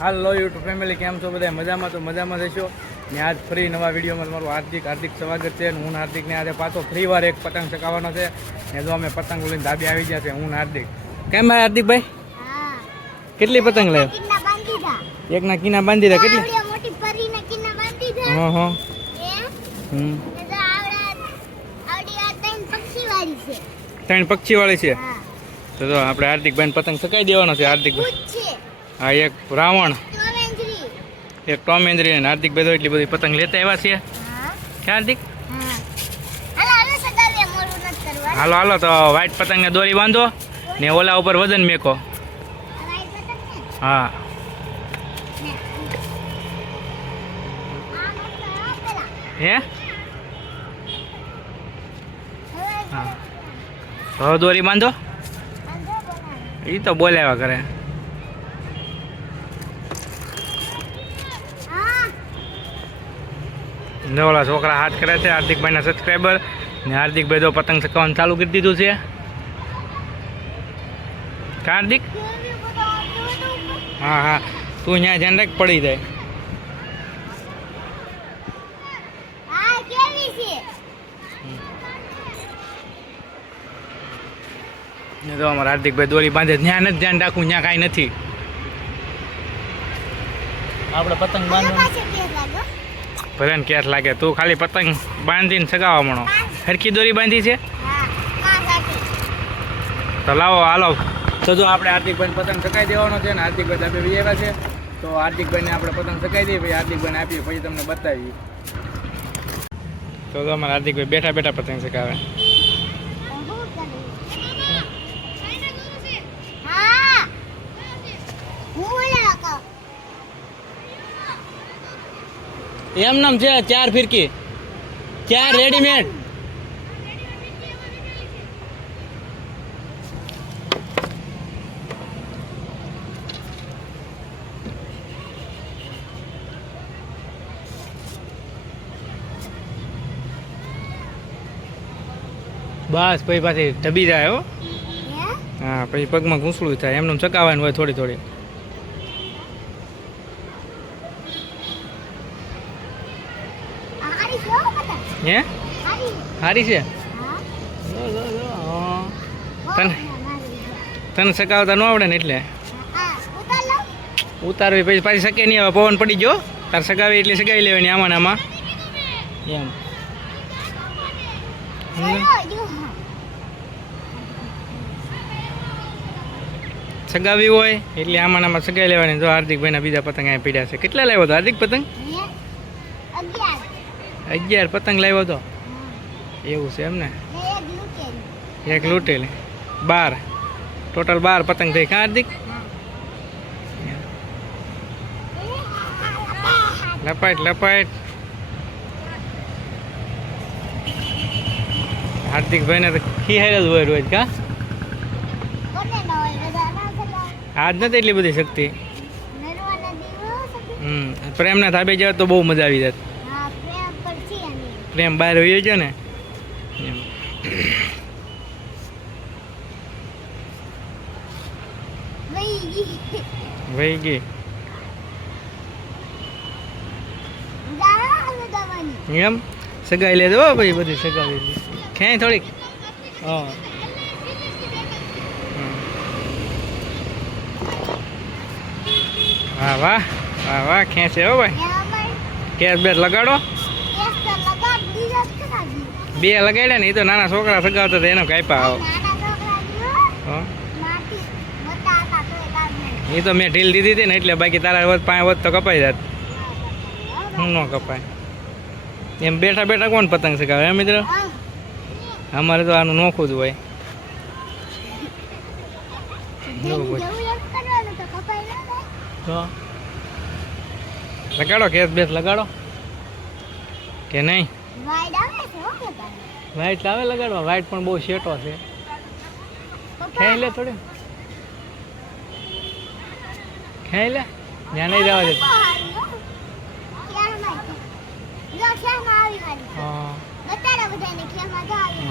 હાલો YouTube family, કેમ છો બધા? મજામાં? તો મજામાં રહેશો ને. આજ ફરી નવા વિડીયોમાં તમારું હાર્દિક સ્વાગત છે. હું હાર્દિકને આજે પાછો ફરી વાર એક પતંગ ચકાવવાનો છે ને. જો અમે પતંગ લઈને ધાબી આવી ગયા છે, હું હાર્દિક. કેમ હાર્દિકભાઈ, કેટલી પતંગ લાવ્યો? એકના કીના બાંધી દે. કેટલી? હા ત્રણ પક્ષી વાળી છે. તો જો આપણે હાર્દિકભાઈ પતંગ ચકાવી દેવાનો છે. હાર્દિકભાઈ, હા, એક રાવણ, એક ટોમ એન્ડ જેરી. હાર્દિકભાઈ તો એટલી બધી પતંગ લેતા આવ્યા છે. હાર્દિક, હાલો હાલો તો વ્હાઈટ પતંગને દોરી બાંધો ને ઓલા ઉપર વજન મેકો. હા, હે હા, હવે દોરી બાંધો. એ તો બોલાવ્યા કરે. ઓલા છોકરા હાથ કરે છે, હાર્દિકભાઈના સબસ્ક્રાઈબર ને. હાર્દિકભાઈ તો પતંગ ચકાવવાનું ચાલુ કરી દીધું છે. હાર્દિક, હા હા, તું અહીંયા ધ્યાન રાખ, પડી જાય. તો અમારા હાર્દિકભાઈ દોરી બાંધે. ત્યાં નથી ધ્યાન રાખવું, ત્યાં કાંઈ નથી. આપણે પતંગ બાંધવા ભલે ને કેસ લાગે. તું ખાલી પતંગ બાંધીને સગાવા મળો. હરખી દોરી બાંધી છે તો લાવો, હાલો. તો જો આપણે હાર્દિકભાઈને પતંગ ચકાવી દેવાનો છે ને. હાર્દિકભાઈ આપણે વિજયવા છે, તો હાર્દિકભાઈને આપણે પતંગ ચકાવી દઈએ, પછી હાર્દિકભાઈને આપીએ, પછી તમને બતાવીએ. તો અમારા હાર્દિકભાઈ બેઠા બેઠા પતંગ ચકાવે. એમ નામ છે 4 ફિરકી, 4 રેડીમેડ. બસ પછી પાછી ઢબી જાય. હો, હા, પછી પગમાં ઘૂંસળું થાય. એમનું ચકાવવાનું હોય થોડી થોડી. હે, સારી છે. તને સકાવતા ન આવડે ને એટલે ઉતારવી. પછી પાછી શકે નહીં. હવે પવન પડી ગયો, તાર સગાવી એટલે સગાવી લેવાની આમાં ને આમાં એમ. સગાવી હોય એટલે આમાં આમાં સગાઈ લેવાની. જો હાર્દિકભાઈના બીજા પતંગ અહીંયા પીડ્યા છે. કેટલા લાવ્યો હતો હાર્દિક પતંગ? 11 પતંગ લાવ્યો હતો. એવું છે એમ ને. એક લૂંટેલી 12, ટોટલ 12 પતંગ થઈ. કા હાર્દિક? લપાટ લપાટ. હાર્દિકભાઈને તો ખીહેર જ હોય રોજ. કા આજ નથી એટલી બધી શક્તિ. પ્રેમના ધાબે જાવ તો બહુ મજા આવી જાય. પ્રેમ બહાર હોય છે ને એમ. વહી ગઈ એમ. સગાઈ લે દો ભાઈ, બધી સગાવી લે. ક્યાંય થોડીક. હા, વાહ વાહ વાહ વાહ, ખેંચે હો ભાઈ. કેસ બેસ લગાડો. 2 લગાડ્યા ને. એ તો નાના છોકરા સગાવતા હતા, એનો કાપ્યા. આવો, એ તો મેં ઢીલ દીધી હતી ને એટલે. બાકી તારા વધ 5 વધ તો કપાઈ જાત. હું ન કપાય એમ. બેઠા બેઠા કોણ પતંગ ચગાવે? હે મિત્ર, અમારે તો આનું નોખું જ હોય. લગાડો, કેસ બેસ લગાડો કે નહીં? વાઈટ લાવે લગાડવા. વાઈટ પણ બહુ શેટો છે. ખેંચ લે થોડી, ખેંચ લે. ત્યાં નહીં જવા દે.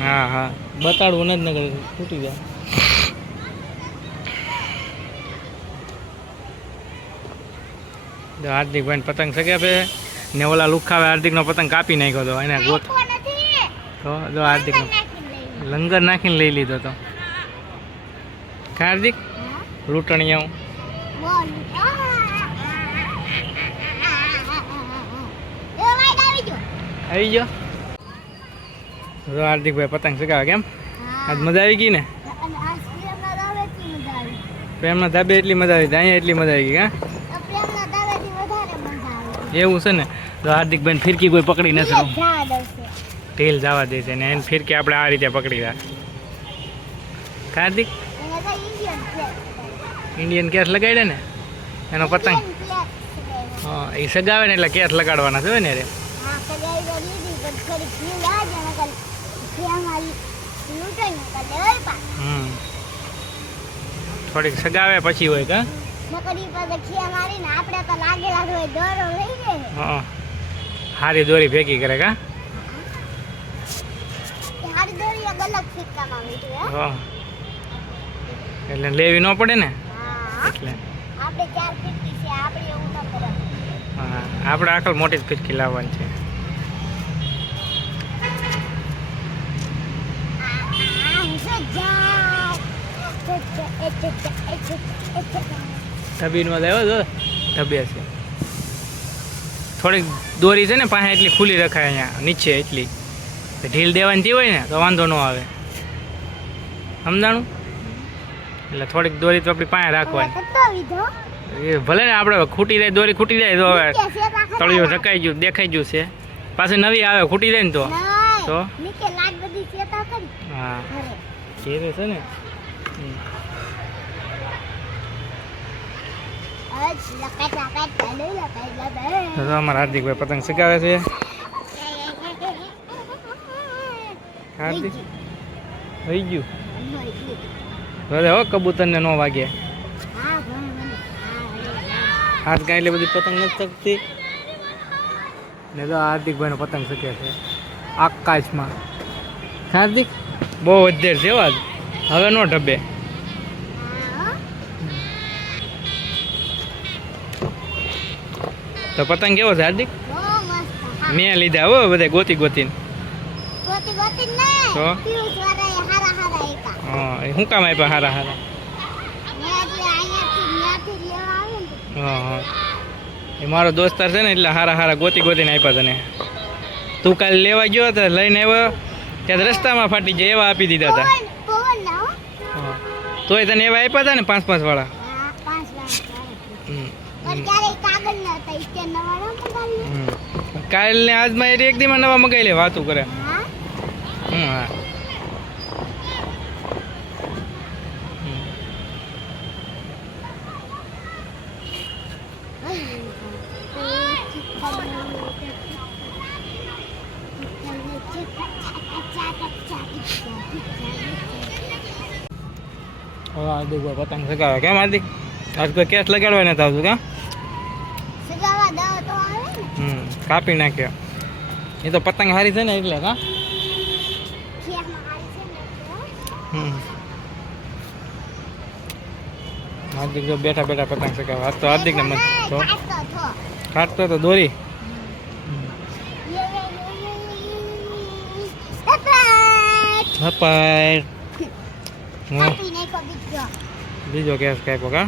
હા હા, બતાડવું નથી, નગર તૂટી જાય. જો હાર્દિકભાઈ પતંગ સગ્યા પે ને ઓલા લુખાવે હાર્દિકનો પતંગ કાપી નાખ્યો હતો એને ગોત તો જો હાર્દિકનો લંગર નાખીને લઈ લીધો તો હાર્દિક લૂંટણીયા આવી ગયો જો હાર્દિકભાઈ પતંગ સગાવે કેમ આજ મજા આવી ગઈ ને પ્રેમના ધાબે એટલી મજા આવી અહીંયા એટલી મજા આવી ગઈ હા એવું છે ને તો હાર્દિકભાઈ ફિરકી કોઈ પકડી નથી ઢીલ જવા દે છે ને એને ફિરકી આપણે આ રીતે પકડી રાખ હાર્દિક ઇન્ડિયન કેસ લગાડે ને એનો પતંગ હા એ સગાવે ને એટલે કેસ લગાડવાના છે ને રે થોડીક સગાવે પછી હોય કા હા હારી દોરી ભેગી કરે કા હા એટલે લેવી ન પડે ને એટલે હા આપણે આકલ મોટી જ ફિરકી લાવવાની છે ઢબીનમાં આવ્યો તો ઢબે છે થોડીક દોરી છે ને પાસે એટલી ખુલ્લી રખાય અહીંયા નીચે એટલી ઢીલ દેવાની હોય ને તો વાંધો ન આવે સમજાણું એટલે થોડીક દોરી તો આપણી પાસે રાખવાની એ ભલે ને આપણે ખૂટી જાય દોરી ખૂટી જાય તો હવે તળિયું ઢકાઈ ગયું દેખાઈ ગયું છે પાછી નવી આવે ખૂટી જાય ને તો હા ઘેરે છે ને અમારા હાર્દિકભાઈ પતંગ શીખાવે છે હાર્દિક થઈ ગયું હવે હો કબૂતર ને 9 વાગે હાથ કાંઈ એટલે બધી પતંગ નથી શકતી ને તો હાર્દિકભાઈ નો પતંગ શીખે છે આકાશમાં હાર્દિક બહુ વધેર છે આજ હવે નો ઢબે તો પતંગ કેવો છે હાર્દિક મેં લીધા હો બધા ગોતી ગોતીને તો હા શું કામ આપ્યા હારા હારા હા હા એ મારો દોસ્તાર છે ને એટલે હારા હારા ગોતી ગોતીને આપ્યા તને તું કાલે લેવા ગયો તો લઈને આવ્યો ત્યાં રસ્તામાં ફાટી જાય એવા આપી દીધા હતા હા તોય તને એવા આપ્યા હતા ને 5-5 વાળા કાલ ને આજમાં એક દીમાં નવા મગાઈ લે વાતું કરે હા હાર્દિક પતંગ સગાવે કેમ હાર્દિક આજ કોઈ કેસ લગાડવા નથી આવતું કા કાપી નાખ્યો એ તો પતંગ હારી છે ને એટલે કા હાર્દિક જો બેઠા બેઠા પતંગ સગાવે આજ તો હાર્દિક ને મત તો કાઢતો તો દોરી બીજો કેસ કાપ્યો કા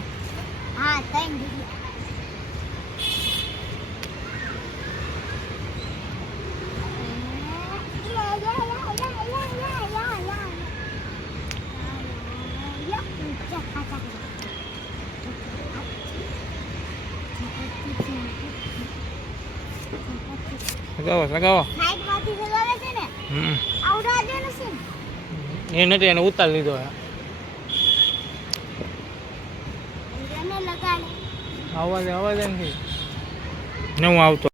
સગાવો સગાવો એ નથી એને ઉતાર લીધો અવાજ નથી ને હું આવતો